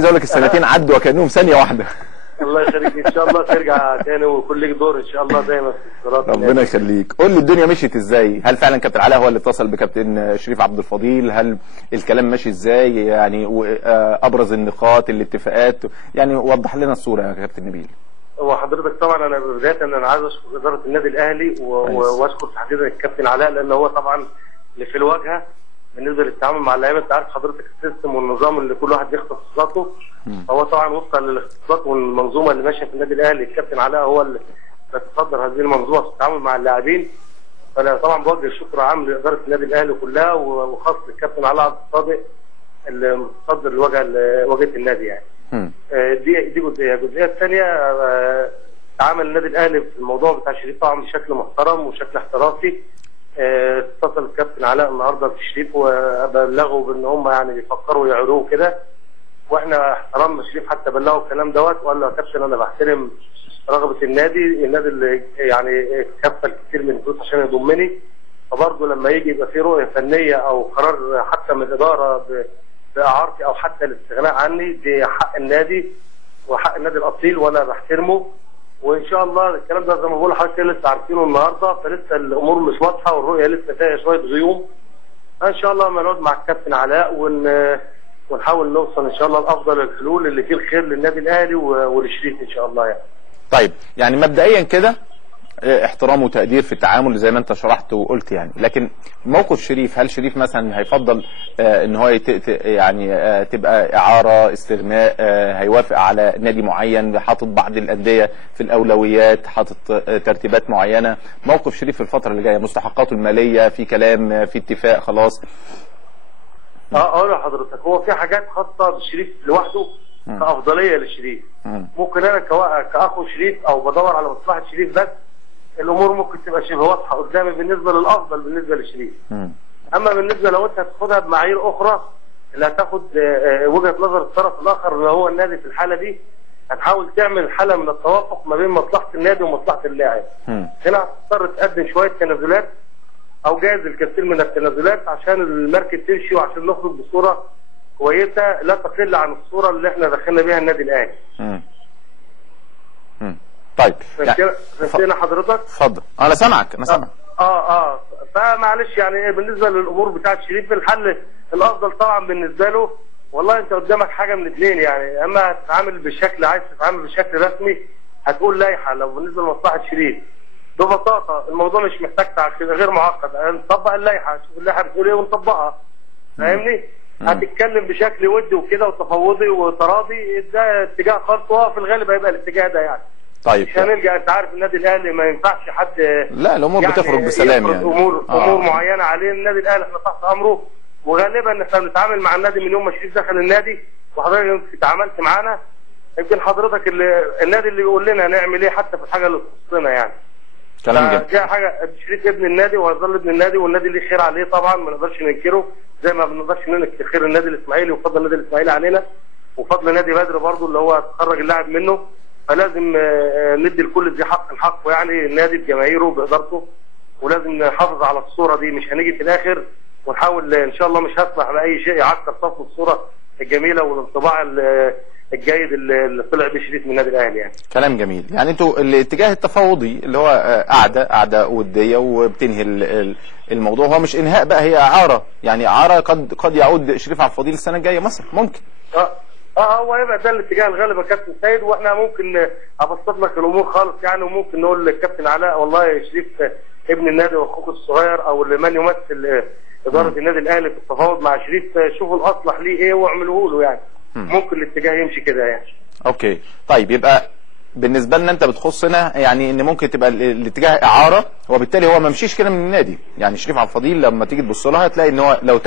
عايز اقول لك السنتين عدوا وكانهم ثانيه واحده. الله يخليك، ان شاء الله ترجع تاني ويكون لك دور ان شاء الله دايما في الصراط. ربنا يخليك. قول لي الدنيا مشيت ازاي؟ هل فعلا كابتن علاء هو اللي اتصل بكابتن شريف عبد الفضيل؟ هل الكلام ماشي ازاي؟ يعني ابرز النقاط الاتفاقات، يعني وضح لنا الصوره يا كابتن نبيل. هو حضرتك طبعا انا بدايه انا عايز اشكر اداره النادي الاهلي واشكر تحديدا الكابتن علاء، لان هو طبعا اللي في الواجهه بالنسبه للتعامل مع اللعيبه. انت عارف حضرتك السيستم والنظام اللي كل واحد يختص اختصاصاته، هو طبعا وفقا للاختصاصات والمنظومه اللي ماشيه في النادي الاهلي الكابتن علاء هو اللي بيتصدر هذه المنظومه في التعامل مع اللاعبين. فانا طبعا بوجه الشكر عام لاداره النادي الاهلي كلها وخاص للكابتن علاء عبد الصادق اللي متصدر واجهه النادي يعني. دي جزئيه. الجزئيه الثانيه تعامل النادي الاهلي في الموضوع بتاع شريف طبعا بشكل محترم وشكل احترافي. اتصل الكابتن علاء النهارده بشريف وبلغوا بان هم يعني بيفكروا يعيروه كده، واحنا احترمنا شريف حتى بلغوا الكلام دوت وقال له يا كابتن انا بحترم رغبه النادي اللي يعني كفل كتير من الفلوس عشان يضمني، فبرضه لما يجي يبقى في رؤيه فنيه او قرار حتى من الاداره باعارتي او حتى الاستغناء عني، دي حق النادي وحق النادي الاصيل وانا بحترمه. وان شاء الله الكلام ده زي ما بقول لحضرتك لسه عارفينه النهارده، فلسه الامور مش واضحه والرؤيه لسه فيها شويه غيوم. ان شاء الله لما نقعد مع الكابتن علاء ونحاول نوصل ان شاء الله لافضل الحلول اللي فيه الخير للنادي الاهلي وللشريف ان شاء الله يعني. طيب يعني مبدئيا كده احترام وتقدير في التعامل زي ما انت شرحت وقلت يعني، لكن موقف شريف، هل شريف مثلا هيفضل ان هو يعني تبقى اعاره استغناء، هيوافق على نادي معين، حاطط بعض الانديه في الاولويات، حاطط ترتيبات معينه؟ موقف شريف في الفتره اللي جايه، مستحقاته الماليه، في كلام، في اتفاق خلاص؟ اقول لحضرتك هو في حاجات خاصه بالشريف لوحده كافضليه للشريف. ممكن انا كاخو شريف او بدور على مصلحه شريف بس الامور ممكن تبقى شبه واضحه قدامي بالنسبه للافضل بالنسبه للشريف. اما بالنسبه لو انت هتاخدها بمعايير اخرى اللي هتاخد وجهه نظر الطرف الاخر اللي هو النادي في الحاله دي، هتحاول تعمل حاله من التوافق ما بين مصلحه النادي ومصلحه اللاعب. هنا هتضطر تقدم شويه تنازلات او جايز الكثير من التنازلات عشان المركب تمشي وعشان نخرج بصوره كويسه لا تقل عن الصوره اللي احنا دخلنا بيها النادي الاهلي. طيب فهمتنا حضرتك؟ اتفضل انا سامعك فمعلش يعني بالنسبه للامور بتاعت شريف الحل الافضل طبعا بالنسبه له والله انت قدامك حاجه من اثنين يعني، اما هتتعامل بشكل عايز تتعامل بشكل رسمي هتقول لائحه لو بالنسبه لمصلحه شريف ببساطه الموضوع مش محتاج تعقيد غير معقد، نطبق اللائحه نشوف اللائحه بتقول ايه ونطبقها. فاهمني؟ هتتكلم بشكل ودي وكده وتفاوضي وتراضي، ده اتجاه خطوه في الغالب هيبقى الاتجاه ده يعني. طيب مش هنلجأ، انت عارف النادي الاهلي ما ينفعش حد لا الامور يعني بتخرج بسلام يعني امور معينه عليه. النادي الاهلي احنا تحت امره، وغالبا احنا بنتعامل مع النادي من يوم ما شريف دخل النادي، وحضرتك اتعاملت معانا يمكن حضرتك النادي اللي بيقول لنا نعمل ايه حتى في الحاجه اللي تخصنا يعني. كلام جميل. دي حاجه شريف ابن النادي وهيظل ابن النادي والنادي ليه خير عليه طبعا ما نقدرش ننكره، زي ما بنقدرش ننكر خير النادي الاسماعيلي وفضل النادي الاسماعيلي علينا وفضل نادي بدر برضه اللي هو تخرج اللاعب منه، فلازم ندي لكل ذي حق حقه يعني النادي بجماهيره بادارته، ولازم نحافظ على الصوره دي. مش هنيجي في الاخر ونحاول ان شاء الله مش هسمح باي شيء يعكر صف الصوره الجميله والانطباع الجيد اللي طلع بيه شريف من النادي الاهلي يعني. كلام جميل. يعني انتوا الاتجاه التفاوضي اللي هو قعده وديه وبتنهي الموضوع، هو مش انهاء بقى، هي اعاره، يعني اعاره قد يعود شريف عبد الفضيل السنه الجايه مثلا ممكن. هو يبقى ده الاتجاه الغالب يا كابتن سيد، واحنا ممكن ابسط لك الامور خالص يعني، وممكن نقول للكابتن علاء والله يا شريف ابن النادي واخوك الصغير او اللي من يمثل اداره النادي الاهلي في التفاوض مع شريف شوفوا الاصلح ليه ايه واعملوه له يعني. ممكن الاتجاه يمشي كده يعني. اوكي طيب يبقى بالنسبه لنا انت بتخصنا يعني ان ممكن تبقى الاتجاه اعاره، وبالتالي هو ما مشيش كده من النادي يعني. شريف عبد الفضيل لما تيجي تبص لها هتلاقي ان هو لو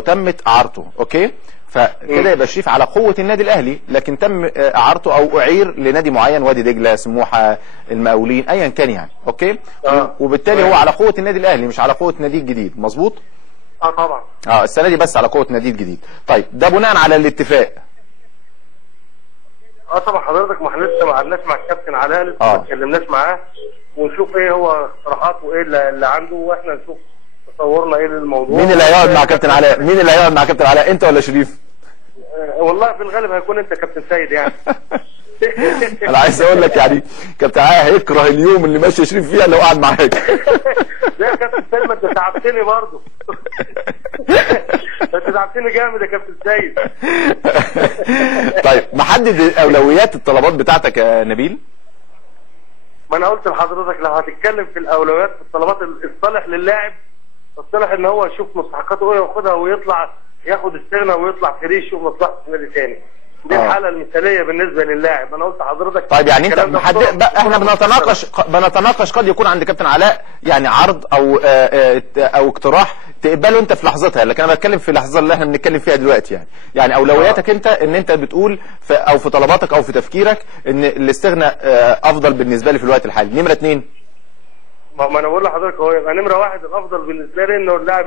تمت اعارته اوكي فكده يبقى شريف على قوه النادي الاهلي، لكن تم اعارته او اعير لنادي معين، وادي دجله، سموحه، المقاولين، ايا كان يعني اوكي. وبالتالي هو على قوه النادي الاهلي مش على قوه نادي الجديد، مظبوط؟ طبعا السنه دي بس على قوه نادي الجديد. طيب ده بناء على الاتفاق. طبعا حضرتك ما احنا لسه ما قعدناش مع الكابتن علاء، لسه ما اتكلمناش معاه ونشوف ايه هو اقتراحاته وايه اللي عنده، واحنا نشوف تصورنا ايه للموضوع. مين اللي هيقعد مع كابتن علاء؟ انت ولا شريف؟ والله في الغالب هيكون انت كابتن سيد يعني. انا عايز اقول لك يعني كابتن علاء هيكره اليوم اللي ماشي شريف فيها لو قعد معاك. لا يا كابتن سيد، ما انت تعبتني برضه. انت تعبتني جامد يا كابتن سيد. طيب محدد اولويات الطلبات بتاعتك يا نبيل؟ ما انا قلت لحضرتك لو هتتكلم في الاولويات في الطلبات، الصالح للاعب، الصالح ان هو يشوف مستحقاته ايه وياخدها ويطلع ياخد استغنى ويطلع فري يشوف مصلحته في نادي ثاني. دي الحاله المثاليه بالنسبه للاعب. انا قلت لحضرتك طيب يعني انت احنا بنتناقش قد يكون عند كابتن علاء يعني عرض او اقتراح تقبله انت في لحظتها، لكن انا بتكلم في اللحظه اللي احنا بنتكلم فيها دلوقتي. يعني اولوياتك انت ان انت بتقول او في طلباتك او في تفكيرك ان الاستغناء افضل بالنسبه لي في الوقت الحالي. نمره 2 ما انا بقول لحضرتك هو يبقى نمره 1 الافضل بالنسبه لي انه اللاعب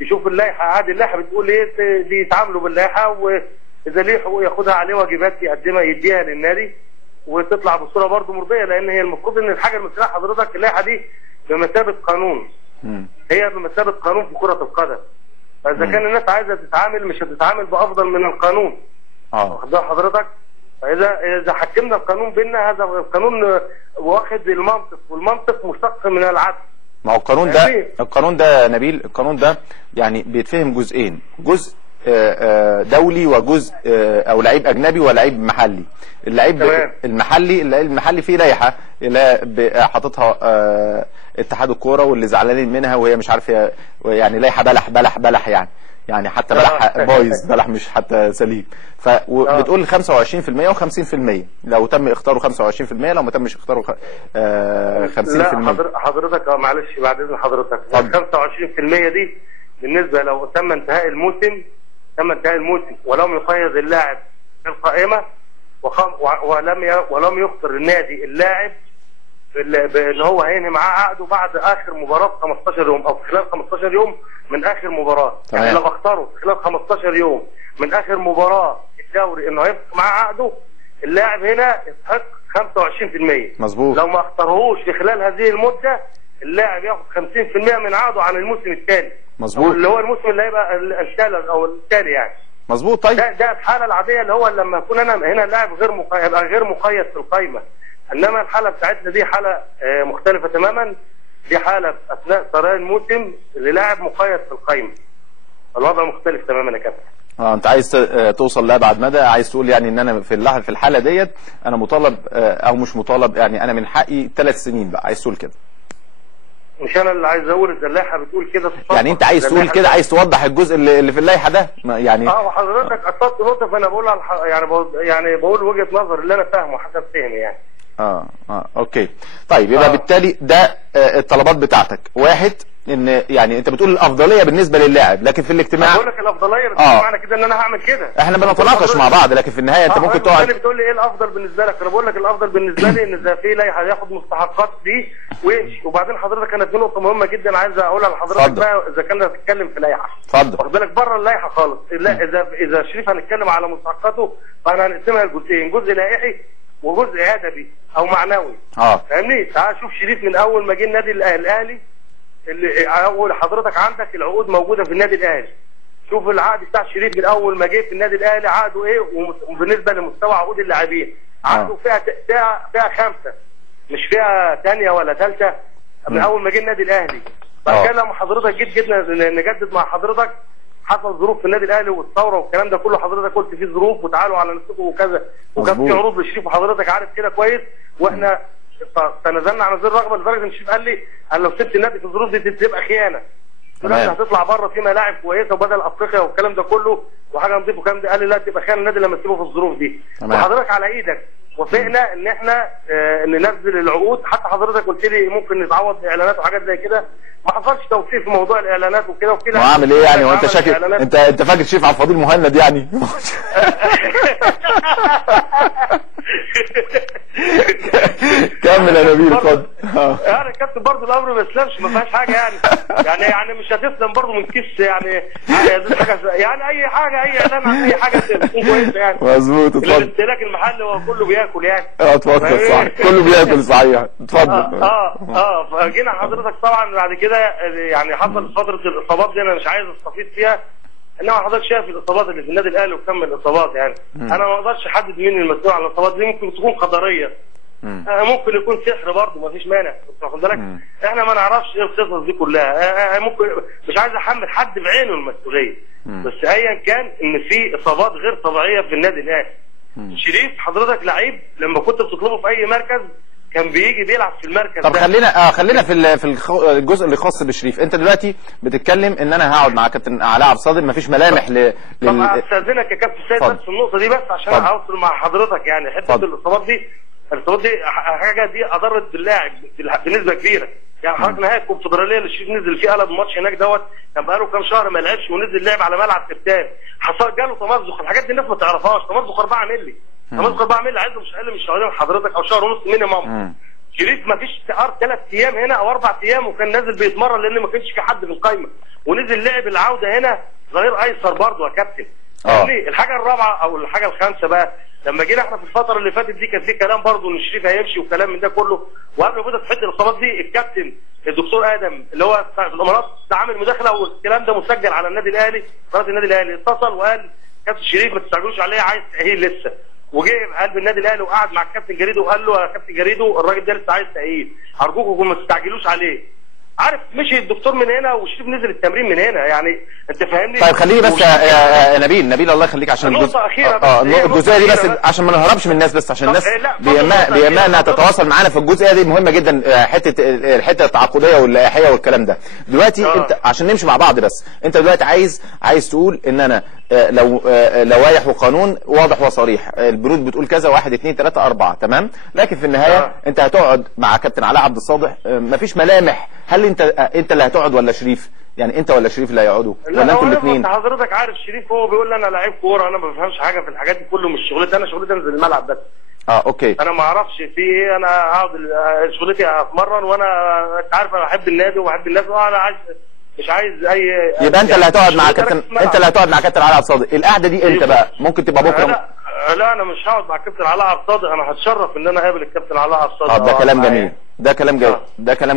يشوف اللائحه عادي. اللائحه بتقول ايه، دي يتعاملوا باللائحه، واذا ليه حقوق ياخدها عليه واجبات يقدمها يديها للنادي وتطلع بصوره برضه مرضيه، لان هي المفروض ان الحاجه المثاليه حضرتك اللائحه دي بمثابه قانون. هي بمثابه قانون في كره القدم. فاذا كان الناس عايزه تتعامل مش هتتعامل بافضل من القانون. واخد بال حضرتك؟ فاذا حكمنا القانون بيننا، هذا القانون واخد المنطق، والمنطق مشتق من العدل. ما هو القانون ده يا نبيل، القانون ده يعني بيتفهم جزئين، جزء دولي وجزء او لعيب اجنبي ولعيب محلي. اللعيب المحلي فيه لائحه حاططها اتحاد الكوره واللي زعلانين منها، وهي مش عارف يعني لائحه بلح يعني حتى بلح بايظ، بلح مش حتى سليم. فبتقول 25% و50%، لو تم اختاره 25%، لو ما تمش اختاره 50%. لا حضرتك معلش بعد اذن حضرتك، 25% دي بالنسبه لو تم انتهاء الموسم ولم يقيد اللاعب في القائمه ولم يخطر النادي اللاعب ان هو هينهي معاه عقده بعد اخر مباراه 15 يوم او خلال 15 يوم من اخر مباراه. يعني لو اختاروا خلال 15 يوم من اخر مباراه الدوري انه هيفك معاه عقده، اللاعب هنا يستحق 25%. مظبوط. لو ما اختاروهوش في خلال هذه المده، اللاعب ياخد 50% من عقده عن الموسم الثاني. مظبوط. اللي هو الموسم اللي هيبقى الثالث او الثاني يعني. مظبوط. طيب ده الحاله العاديه اللي هو لما اكون انا هنا اللاعب يبقى غير مقيد في القائمه. انما الحاله بتاعتنا دي حاله مختلفه تماما. دي حاله اثناء سرايا الموسم للاعب مقيد في القائمه. الوضع مختلف تماما يا كابتن. انت عايز توصل لابعد مدى، عايز تقول يعني ان انا في الحاله ديت انا مطالب او مش مطالب، يعني انا من حقي 3 سنين بقى، عايز تقول كده؟ مش انا اللي عايز اقول، اللائحه بتقول كده. يعني انت عايز تقول كده، عايز توضح الجزء اللي في اللائحه ده يعني. وحضرتك اثرت نقطه فانا بقولها يعني بقول وجهه نظر اللي انا فاهمه حسب فهمي يعني. اوكي. طيب يبقى بالتالي ده الطلبات بتاعتك. واحد، ان يعني انت بتقول الافضليه بالنسبه للاعب، لكن في الاجتماع بقول لك الافضليه بس معنى كده ان انا هعمل كده. احنا بنتناقش مع بعض، لكن في النهايه انت ممكن تقعد بتقول لي ايه الافضل بالنسبه لك. انا بقول لك الافضل بالنسبه لي ان اذا في لائحه ياخد مستحقات دي ويمشي. وبعدين حضرتك انا في نقطه مهمه جدا عايز اقولها لحضرتك بقى، اذا كان هتتكلم في لائحه اتفضل. واخد بالك بره اللائحه خالص. لا اذا شريف هنتكلم على مستحقاته فانا هنقسمها لجزئين، جزء لائحي وجزء ادبي او معنوي. فاهمني؟ تعال شوف شريف من اول ما جه النادي الاهلي، اللي اول حضرتك عندك العقود موجوده في النادي الاهلي. شوف العقد بتاع شريف من اول ما جه في النادي الاهلي عقده ايه، وبالنسبه لمستوى عقود اللاعبين عقده فيها 5 مش فيها ثانيه ولا ثالثه من اول ما جه النادي الاهلي. بعد كده لما حضرتك جيت نجدد مع حضرتك، حصل ظروف في النادي الاهلي والثوره والكلام ده كله، حضرتك قلت فيه ظروف وتعالوا على نفسكم وكذا، وكان في عروض للشريف وحضرتك عارف كده كويس، واحنا تنازلنا عن هذه الرغبه لدرجه ان الشريف قال لي انا لو سبت النادي في الظروف دي تبقى خيانه. تمام. هتطلع بره في ملاعب كويسه وبدل افريقيا والكلام ده كله وحاجه نضيفه والكلام ده، قال لي لا تبقى خيانه النادي لما تسيبه في الظروف دي. وحضرتك على ايدك وافقنا ان احنا ننزل العقود. حتى حضرتك قلت لي ممكن نتعوض باعلانات وحاجات زي كده، ما حصلش توفيق في موضوع الاعلانات وكده. وفي ما اعمل ايه يعني؟ وانت شاكك انت فاكر شريف عبد الفضيل مهند يعني؟ كمل يا نبيل اتفضل. يعني كابتن برضه الامر ما يسلمش، ما فيهاش حاجه يعني مش هتسلم برضه من كيس يعني اي حاجه اي اعلان عن اي حاجه تكون كويسه يعني. مظبوط اتفضل. الاستهلاك المحلي هو كله بياكل يعني. اتفضل صح، كله بياكل صحيح اتفضل. فجينا حضرتك طبعا بعد كده يعني حصل فتره الاصابات دي انا مش عايز استفيد فيها، انما حضرتك شايف الاصابات اللي في النادي الاهلي وكم الاصابات يعني. انا ما اقدرش احدد مين المسؤول عن الاصابات دي، ممكن تكون قدريه، ممكن يكون سحر برضه ما فيش مانع، واخد بالك؟ احنا ما نعرفش ايه القصص دي كلها، ممكن مش عايز احمل حد بعينه المسؤوليه، بس ايا كان ان في اصابات غير طبيعيه في النادي الاهلي. شريف حضرتك لعيب لما كنت بتطلبه في اي مركز كان بيجي بيلعب في المركز. طب خلينا في الجزء اللي خاص بشريف. انت دلوقتي بتتكلم ان انا هقعد مع كابتن علاء عبد الصادق، مفيش ملامح طب استاذنك يا كابتن سيد بس النقطه دي بس عشان اوصل مع حضرتك يعني حته الاصابات دي حاجه دي اضرت باللاعب بنسبه كبيره. يعني حضرتك نهائي الكونفدراليه اللي شريف نزل فيه قلب ماتش هناك كان بقاله كام شهر ما لعبش ونزل لعب على ملعب كابتن، حصل جاله تمزق. الحاجات دي الناس ما تعرفهاش، تمزق 4 مللي، تمزق 4 مللي عايزه مش اقل من شهرين حضرتك او شهر ونص مينيمم. شريف ما فيش 3 ايام هنا او 4 ايام وكان نازل بيتمرن لان ما كانش في حد في القايمه، ونزل لعب العوده هنا ظهير ايسر برضه يا كابتن. الحاجه الرابعه او الحاجه الخامسه بقى، لما جينا احنا في الفتره اللي فاتت دي كان في كلام برضه ان شريف هيمشي وكلام من ده كله، وقبل ما في حته الاصابات دي الكابتن الدكتور ادم اللي هو في الامارات عامل مداخله والكلام ده مسجل على النادي الاهلي، قناه النادي الاهلي اتصل وقال كابتن شريف ما تستعجلوش عليه عايز تاهيل لسه، وجه قلب النادي الاهلي وقعد مع الكابتن جريدو وقال له يا كابتن جريدو الراجل ده لسه عايز تاهيل، ارجوكم ما تستعجلوش عليه. عارف مشي الدكتور من هنا وشريف نزل التمرين من هنا، يعني انت فاهمني. طيب خليني بس يا نبيل الله يخليك عشان نقطه اخيره الجزئيه دي بس عشان ما نهربش من الناس، بس عشان الناس بيهمها انها تتواصل معانا في الجزئيه دي مهمه جدا، الحته التعاقديه واللائحيه والكلام ده. دلوقتي انت عشان نمشي مع بعض، بس انت دلوقتي عايز تقول ان انا لو لوائح وقانون واضح وصريح، البنود بتقول كذا 1 2 3 4 تمام، لكن في النهايه انت هتقعد مع كابتن علاء عبد الصادق، مفيش ملامح. هل انت اللي هتقعد ولا شريف؟ يعني انت ولا شريف اللي هيقعدوا ولا انتوا الاثنين؟ حضرتك عارف شريف هو بيقول لي انا لعيب كوره، انا ما بفهمش حاجه في الحاجات دي كله، مش شغلتي، انا شغلتي انزل الملعب بس. اوكي. انا ما اعرفش في ايه، انا اقعد شغلتي اتمرن، وانا انت عارف انا بحب النادي وبحب الناس، وانا عايز مش عايز اي. يبقى انت اللي هتقعد مع كابتن، انت اللي هتقعد مع كابتن علاء عبد الصادق. القعده دي امتى بقى؟ ممكن تبقى بكره؟ لا انا مش هقعد مع كابتن علاء عبد الصادق، انا هتشرف ان انا اقابل الكابتن علاء عبد الصادق. ده كلام جميل، ده كلام جميل، ده كلام